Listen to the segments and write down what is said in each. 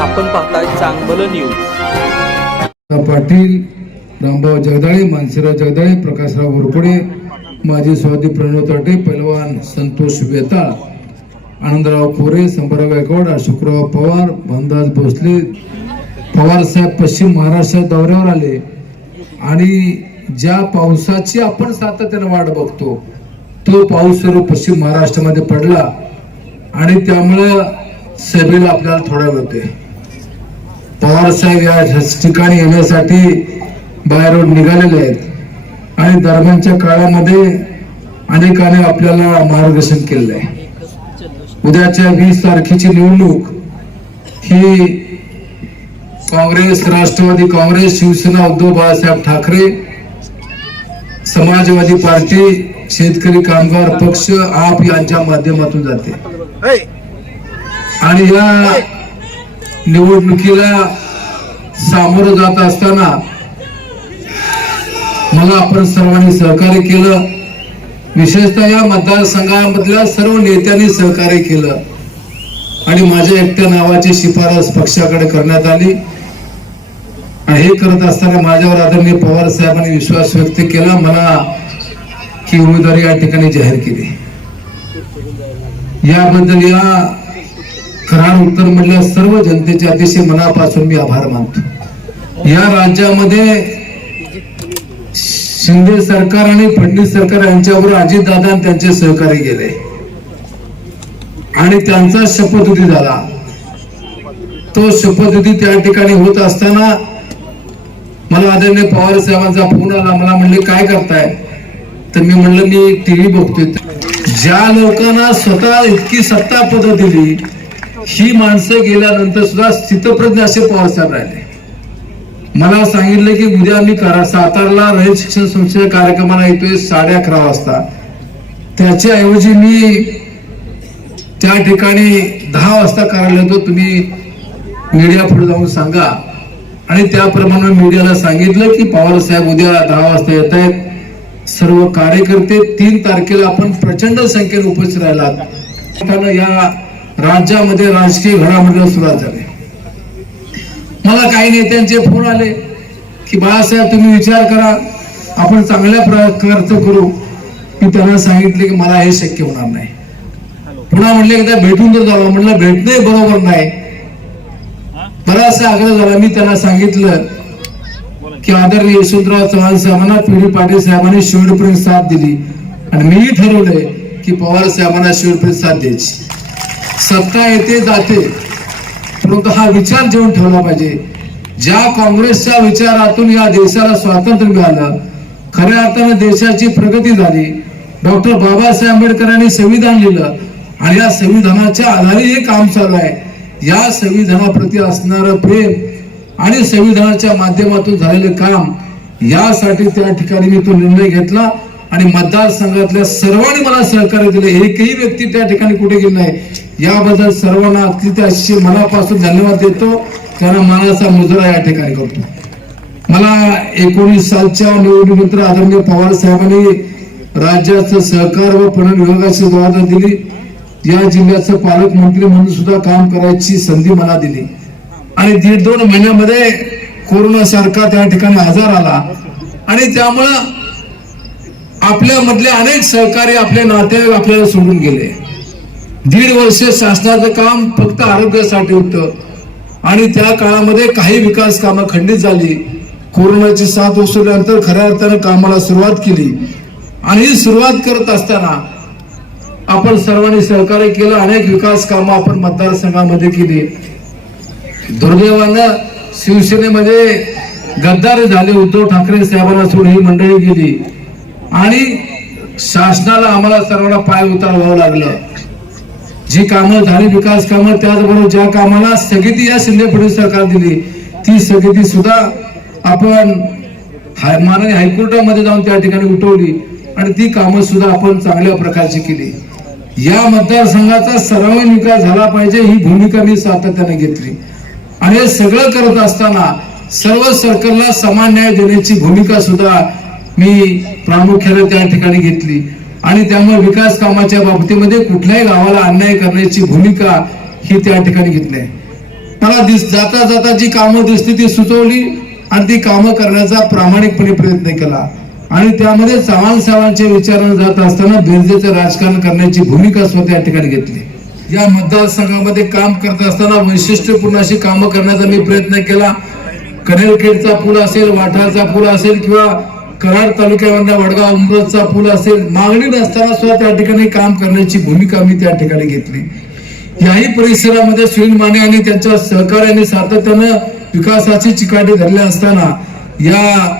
आपण पाहताय चांगलं न्यूज पाटील रामभाऊ जगदाळे मानसीराव जगदाळे प्रकाशराव घोरपडे माजी स्वादी प्रणव ताटे पैलवान संतोष वेताळ आनंदराव कोरे संभाराव गायकवाड अशोकराव पवार भानदास भोसले पवार साहेब पश्चिम महाराष्ट्र दौऱ्यावर आले. आणि ज्या पावसाची आपण सातत्याने वाट बघतो तो पाऊस सर्व पश्चिम महाराष्ट्रामध्ये पडला आणि त्यामुळं सभेला आपल्याला थोडा वेळ होते पवार साहेब या ठिकाणी येण्यासाठी बाहेर निघालेले आहेत. आणि दरम्यानच्या काळामध्ये अनेकाने आपल्याला मार्गदर्शन केलेलं आहे. उद्याच्या वीस तारखेची निवडणूक ही Congress Rashtravadi Congress Shiv Sena Uddhav Balasaheb Thackeray Samajwadi Party Shetkari Kamgar Paksha आप यांच्या माध्यमातून जाते. आणि या निवडणुकीला सामोरं जात असताना मला आपण सर्वांनी सहकार्य केलं. विशेषतः या मतदारसंघामधल्या सर्व नेत्यांनी सहकार्य केलं. आणि माझ्या एकट्या नावाची शिफारस पक्षाकडे करण्यात आली. आणि हे करत असताना माझ्यावर आदरणीय पवार साहेबांनी विश्वास व्यक्त केला. मला ही उमेदवारी या ठिकाणी जाहीर केली. याबद्दल या खराड उत्तर मधल्या सर्व जनतेचे अतिशय मनापासून मी आभार मानतो. या राज्यामध्ये शिंदे सरकार आणि फडणवीस सरकार यांच्याबरोबर अजितदादा त्यांचे सहकारी गेले. आणि त्यांचा शपथविधी झाला. तो शपथविधी त्या ठिकाणी होत असताना मला आदरणीय पवार साहेबांचा फोन आला. मला म्हणले काय करताय? तर मी म्हणलं मी टीव्ही बघतोय. ज्या लोकांना स्वतः इतकी सत्ता पद दिली ही माणसं गेल्यानंतर सुद्धा स्थितप्रज्ञ असे पवारसाहेब राहिले. मला सांगितलं की उद्या मी करा सातारला रयत शिक्षण संस्थेच्या कार्यक्रमाला येतोय साडे अकरा वाजता. त्याच्या ऐवजी मी त्या ठिकाणी दहा वाजता करायला येतो तुम्ही मीडिया पुढे जाऊन सांगा. आणि त्याप्रमाणे मीडियाला सांगितलं की पवारसाहेब उद्या दहा वाजता येत आहेत. सर्व कार्यकर्ते तीन तारखेला आपण प्रचंड संख्येने उपस्थित राहिलात. या राज्यामध्ये राजकीय घडामोडीला सुरुवात झाली. मला काही नेत्यांचे फोन आले की बाळासाहेब तुम्ही विचार करा आपण चांगल्या प्रकारचं करू. मी त्यांना सांगितले की मला हे शक्य होणार नाही. पुन्हा म्हणले एकदा भेटून तर जावं. म्हणलं भेटणे बरोबर नाही. बराचसा आग्रह झाला. मी त्यांना सांगितलं की. आदरणीय यशवंतराव चव्हाण साहेबांना पी डी पाटील साहेबांनी शेवटपर्यंत साथ दिली. आणि मीही ठरवलंय की पवार साहेबांना शेवटपर्यंत साथ द्यायची. सत्ता येते जाते. परंतु हा विचार जेवण ठेवला पाहिजे. ज्या काँग्रेसच्या विचारातून या देशाला स्वातंत्र्य मिळालं खऱ्या अर्थानं देशाची प्रगती झाली. डॉक्टर बाबासाहेब आंबेडकरांनी संविधान लिहिलं आणि या संविधानाच्या आधारे हे काम चालू आहे. या संविधानाप्रती असणारं प्रेम आणि संविधानाच्या माध्यमातून झालेलं काम यासाठी त्या ठिकाणी मी तो निर्णय घेतला. आणि मतदारसंघातल्या सर्वांनी मला सहकार्य दिले. एकही व्यक्ती त्या ठिकाणी कुठे गेली नाही. याबद्दल सर्वांना अतिशय मनापासून धन्यवाद देतो. त्यांना मनाचा मुजरा या ठिकाणी करतो. मला एकोणीस सालच्या निवडणुकीनंतर आदरणीय पवार साहेबांनी राज्याचं सहकार व पणन विभागाची जबाबदारी दिली. या जिल्ह्याचं पालकमंत्री म्हणून सुद्धा काम करायची संधी मला दिली. आणि दीड दोन महिन्यामध्ये कोरोना सारखा त्या ठिकाणी आजार आला. आणि त्यामुळं आपल्या मधले अनेक सहकारी आपले नातेवाईक आपल्याला सोडून गेले. दीड वर्ष शासनाचं काम फक्त आरोग्यासाठी होतं. आणि त्या काळामध्ये काही विकास कामं खंडित झाली. कोरोनाची साथ ओसरल्यानंतर खऱ्या अर्थानं कामाला सुरुवात केली. आणि ही सुरुवात करत असताना आपण सर्वांनी सहकार्य केलं. अनेक विकास कामं आपण मतदारसंघामध्ये केली. दुर्दैवानं शिवसेनेमध्ये गद्दार झाले. उद्धव ठाकरे साहेबांना सोडून ही मंडळी गेली. आणि शासनाला आम्हाला सर्वांना पाय उतरवावं लागलं. जी कामं झाली विकास कामं त्याचबरोबर ज्या कामाला स्थगिती या शिंदे फडणवीस सरकार दिली ती स्थगिती सुद्धा आपण हाय माननीय हायकोर्टामध्ये जाऊन त्या ठिकाणी उठवली आणि ती कामं सुद्धा आपण चांगल्या प्रकारची केली. या मतदारसंघाचा सर्वांगीण विकास झाला पाहिजे ही भूमिका मी सातत्याने घेतली. आणि हे सगळं करत असताना सर्व सरकारला समान न्याय देण्याची भूमिका सुद्धा मी प्रामुख्याने त्या ठिकाणी घेतली. आणि त्यामुळे विकास कामाच्या बाबतीमध्ये कुठल्याही गावाला अन्याय करण्याची भूमिका ही त्या ठिकाणी घेतली आहे. मला दिस जाता जाता जी कामं दिसली ती सुचवली आणि ती कामं करण्याचा प्रामाणिकपणे प्रयत्न केला. आणि त्यामध्ये चव्हाण साहेबांच्या विचारानं जात असताना बिरजेचं राजकारण करण्याची भूमिका स्वतः या ठिकाणी घेतली. या मतदारसंघामध्ये काम करत असताना वैशिष्ट्यपूर्ण अशी कामं करण्याचा मी प्रयत्न केला. कनेरखेडचा पूल असेल वाठारचा पूल असेल किंवा कराड तालुक्यामधला वडगाव उमरजचा पूल असेल मागणी नसताना सुद्धा त्या ठिकाणी काम करण्याची भूमिका मी त्या ठिकाणी घेतली. याही परिसरामध्ये सुनील माने आणि त्यांच्या सहकार्याने सातत्यानं विकासाची चिकाटी धरल्या असताना या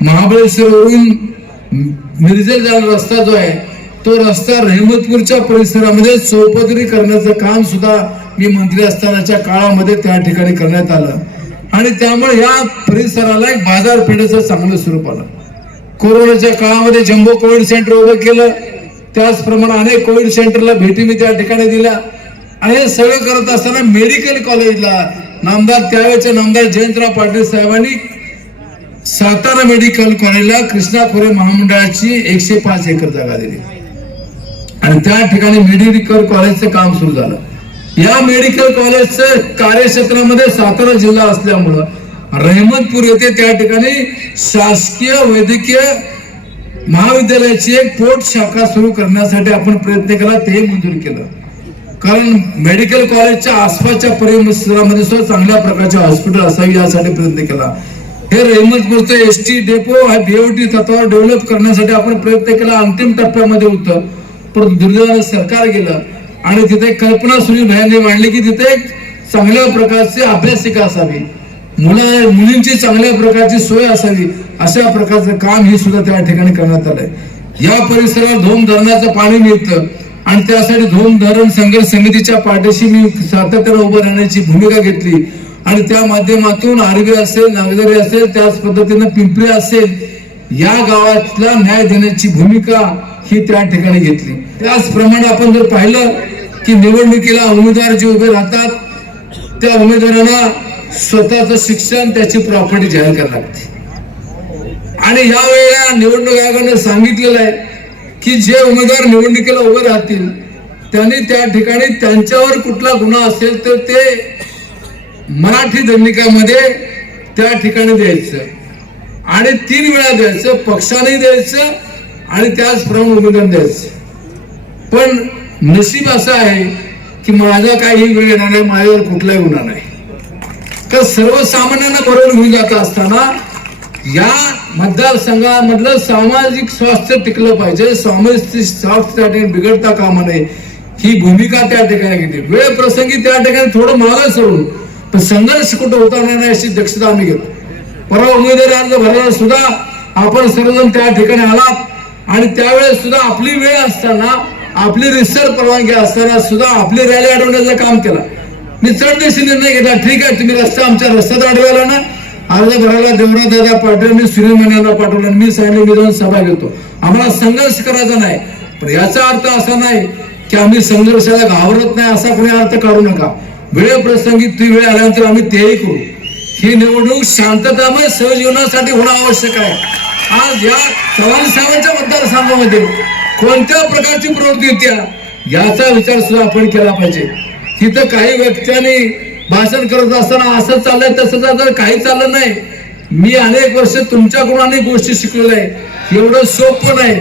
महाबळेश्वरवरून मिरजेल जाणारा रस्ता जो आहे तो रस्ता रहमतपूरच्या परिसरामध्ये चौपदरी करण्याचं काम सुद्धा मी मंत्री असतानाच्या काळामध्ये त्या ठिकाणी करण्यात आलं. आणि त्यामुळे या परिसराला एक बाजारपेठेचं चांगलं स्वरूप आलं. कोरोनाच्या काळामध्ये जम्बो कोविड सेंटर उभं केलं. त्याचप्रमाणे अनेक कोविड सेंटरला भेटी मी त्या ठिकाणी दिल्या. आणि हे सगळं करत असताना मेडिकल कॉलेजला नामदार त्यावेळेचे नामदार जयंतराव पाटील साहेबांनी सातारा मेडिकल कॉलेजला कृष्णा खोरे महामंडळाची एकशे पाच एकर जागा दिली. आणि त्या ठिकाणी मेडिकल कॉलेजचं काम सुरू झालं. या मेडिकल कॉलेजचं कार्यक्षेत्रामध्ये सातारा जिल्हा असल्यामुळं रहमतपूर येथे त्या ठिकाणी शासकीय वैद्यकीय महाविद्यालयाची एक पोट शाखा सुरू करण्यासाठी आपण प्रयत्न केला ते मंजूर केलं. कारण मेडिकल कॉलेजच्या आसपासच्या परिसरामध्ये सुद्धा चांगल्या प्रकारचे हॉस्पिटल असावी यासाठी प्रयत्न केला. हे रहमतपूरचं एस टी डेपो हा बीओटी तत्वावर डेव्हलप करण्यासाठी आपण प्रयत्न केला अंतिम टप्प्यामध्ये होतं. परंतु दुर्दैवानं सरकार गेलं आणि तिथे कल्पना सुनील भयांनी मांडली की तिथे एक चांगल्या प्रकारची अभ्यासिका असावी. मुला मुलींची चांगल्या प्रकारची सोय असावी अशा प्रकारचं काम हे सुद्धा त्या ठिकाणी करण्यात आलंय. या परिसरात धोम धरणाचं पाणी मिळतं आणि त्यासाठी धोम धरण संघर्ष समितीच्या पाठीशी मी सातत्यानं उभं राहण्याची भूमिका घेतली. आणि त्या माध्यमातून आरबी असेल नागझरी असेल त्याच पद्धतीनं पिंपरी असेल या गावातला न्याय देण्याची भूमिका ही त्या ठिकाणी घेतली. त्याचप्रमाणे आपण जर पाहिलं की निवडणुकीला उमेदवार जे उभे राहतात त्या उमेदवारांना स्वतःचं शिक्षण त्याची प्रॉपर्टी जाहीर करावी लागते. आणि यावेळेला निवडणूक आयोगाने सांगितलेलं आहे की जे उमेदवार निवडणुकीला उभे राहतील त्यांनी त्या ठिकाणी त्यांच्यावर कुठला गुन्हा असेल तर ते मराठी दैनिकामध्ये त्या ठिकाणी द्यायचं. आणि तीन वेळा द्यायचं पक्षाने द्यायचं आणि त्याचप्रमाणे उमेदवार द्यायचं. पण नशीब असं आहे की माझा काही वेळ येणार नाही माझ्यावर कुठलाही गुन्हा नाही. तर सर्वसामान्यांना बरोबर होऊन जात असताना या मतदारसंघामधलं सामाजिक स्वास्थ्य टिकलं पाहिजे. सामाजिक स्वास्थ्य त्या ठिकाणी बिघडता कामा नये. ही भूमिका त्या ठिकाणी घेतली. वेळ प्रसंगी त्या ठिकाणी थोडं मागं सोडून पण संघर्ष कुठं होता नाही अशी दक्षता आम्ही घेतो. परवा उमेदवारी अर्ज भरायला सुद्धा आपण सर्वजण त्या ठिकाणी आलात. आणि त्यावेळेस सुद्धा आपली वेळ असताना आपली रिसर्च परवानगी असताना सुद्धा आपली रॅली अडवण्याचं काम केलं. मी चढदेशी निर्णय घेतला. ठीक आहे तुम्ही रस्ता आमच्या रस्त्यात अडवायला ना. अर्ज भरायला देवरा दादा पाटील मी सुनील पाठवलं मी सांगितलं मी जाऊन सभा घेतो. आम्हाला संघर्ष करायचा नाही. पण याचा अर्थ असा नाही की आम्ही संघर्षाला घाबरत नाही असा कोणी अर्थ काढू नका. वेळ प्रसंगी ती वेळ आल्यानंतर आम्ही तेही करू. ही निवडणूक शांततामय सहजीवनासाठी होणं आवश्यक आहे. आज या चव्हाण साहेबांच्या मतदारसंघामध्ये कोणत्या प्रकारची प्रवृत्ती होत्या याचा विचार सुद्धा आपण केला पाहिजे. तिथं काही व्यक्त्यांनी भाषण करत असताना असं चाललंय तसं चाललं काही चाललं नाही. मी अनेक वर्ष तुमच्याकडून अनेक गोष्टी शिकलेल्या आहे. एवढं सोपं नाही.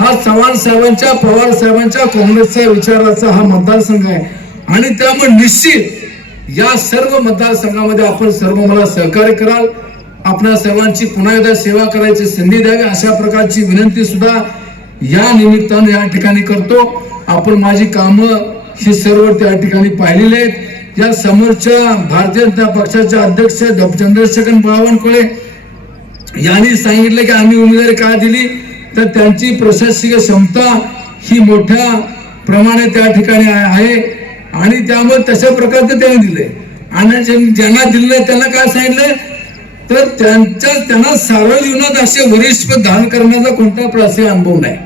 हा चव्हाण साहेबांच्या पवार साहेबांच्या काँग्रेसच्या विचाराचा हा मतदारसंघ आहे. आणि त्यामुळे निश्चित या सर्व मतदारसंघामध्ये आपण सर्व मला सहकार्य कराल. आपल्या सर्वांची पुन्हा एकदा सेवा करायची संधी द्यावी अशा प्रकारची विनंती सुद्धा या निमित्तानं या ठिकाणी करतो. आपण माझी कामं हे सर्व त्या ठिकाणी पाहिलेले आहेत. या समोरच्या भारतीय जनता पक्षाचे अध्यक्ष चंद्रशेखर बावनकुळे यांनी सांगितलं की आम्ही उमेदवारी का दिली? तर त्यांची प्रशासकीय क्षमता ही मोठ्या प्रमाणे त्या ठिकाणी आहे. आणि त्यामुळे तशा प्रकारचं त्यांनी दिले आणि ज्यांना दिलं त्यांना काय सांगितलंय? तर त्यांच्या त्यांना सार्वजनिक जीवनात असे वरिष्ठ दान धारण करण्याचा कोणता प्रश्न अनुभव नाही.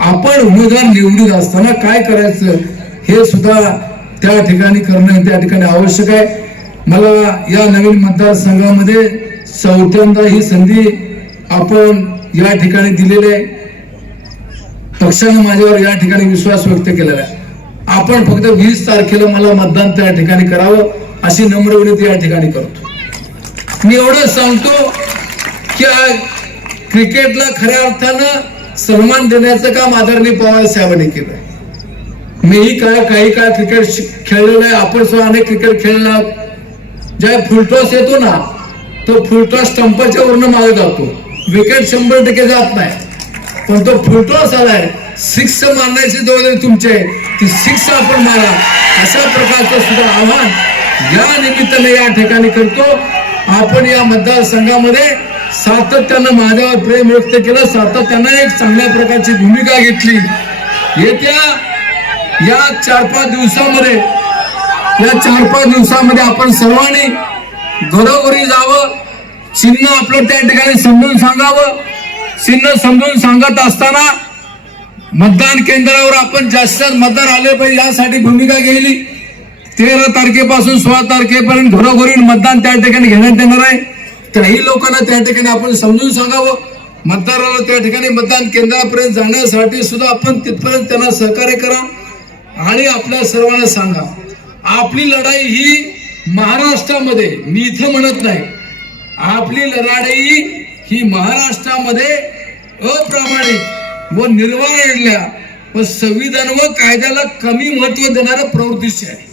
आपण उमेदवार निवडून असताना काय करायचं? हे सुद्धा त्या ठिकाणी करणं त्या ठिकाणी आवश्यक आहे. मला या नवीन मतदारसंघामध्ये चौथ्यांदा ही संधी आपण या ठिकाणी दिलेली आहे. पक्षानं माझ्यावर या ठिकाणी विश्वास व्यक्त केलेला आहे. आपण फक्त वीस तारखेला मला मतदान त्या ठिकाणी करावं अशी नम्र विनंती या ठिकाणी करतो. मी एवढं सांगतो की क्रिकेटला खऱ्या अर्थानं सन्मान देण्याचं काम आदरणीय पवार साहेबांनी केलंय. मीही काय काही काळ क्रिकेट खेळलेलो आहे. आपण सुद्धा अनेक क्रिकेट खेळला ज्या फुलटॉस येतो ना तो फुलटॉस स्टंपाच्या वरनं मागे जातो. विकेट शंभर टक्के जात नाही. पण तो फुलटॉस आलाय. सिक्स मारण्याची जबाबदारी तुमची आहे. ती सिक्स आपण मारा. अशा प्रकारचं सुद्धा आव्हान या निमित्ताने या ठिकाणी करतो. आपण या मतदारसंघामध्ये सातत्यानं माझ्यावर प्रेम व्यक्त केलं. सातत्यानं एक चांगल्या प्रकारची भूमिका घेतली. येत्या या चार पाच दिवसामध्ये या चार पाच दिवसामध्ये आपण सर्वांनी घरोघरी जावं चिन्ह आपलं त्या ठिकाणी समजून सांगावं. चिन्ह समजून सांगत असताना मतदान केंद्रावर आपण जास्त मतदार आले पाहिजे यासाठी भूमिका घेतली तेरा तारखेपासून सोळा तारखेपर्यंत घरोघरी मतदान त्या ठिकाणी घेण्यात येणार आहे. त्याही लोकांना त्या ठिकाणी आपण समजून सांगावं. मतदाराला त्या ठिकाणी मतदान केंद्रापर्यंत जाण्यासाठी सुद्धा आपण तिथपर्यंत त्यांना सहकार्य करा. आणि आपल्या सर्वांना सांगा आपली लढाई ही महाराष्ट्रामध्ये मी इथं म्हणत नाही आपली लढाई ही महाराष्ट्रामध्ये अप्रामाणिक व निर्वाळल्या व संविधान व कायद्याला कमी महत्त्व देणाऱ्या प्रवृत्तीची आहे.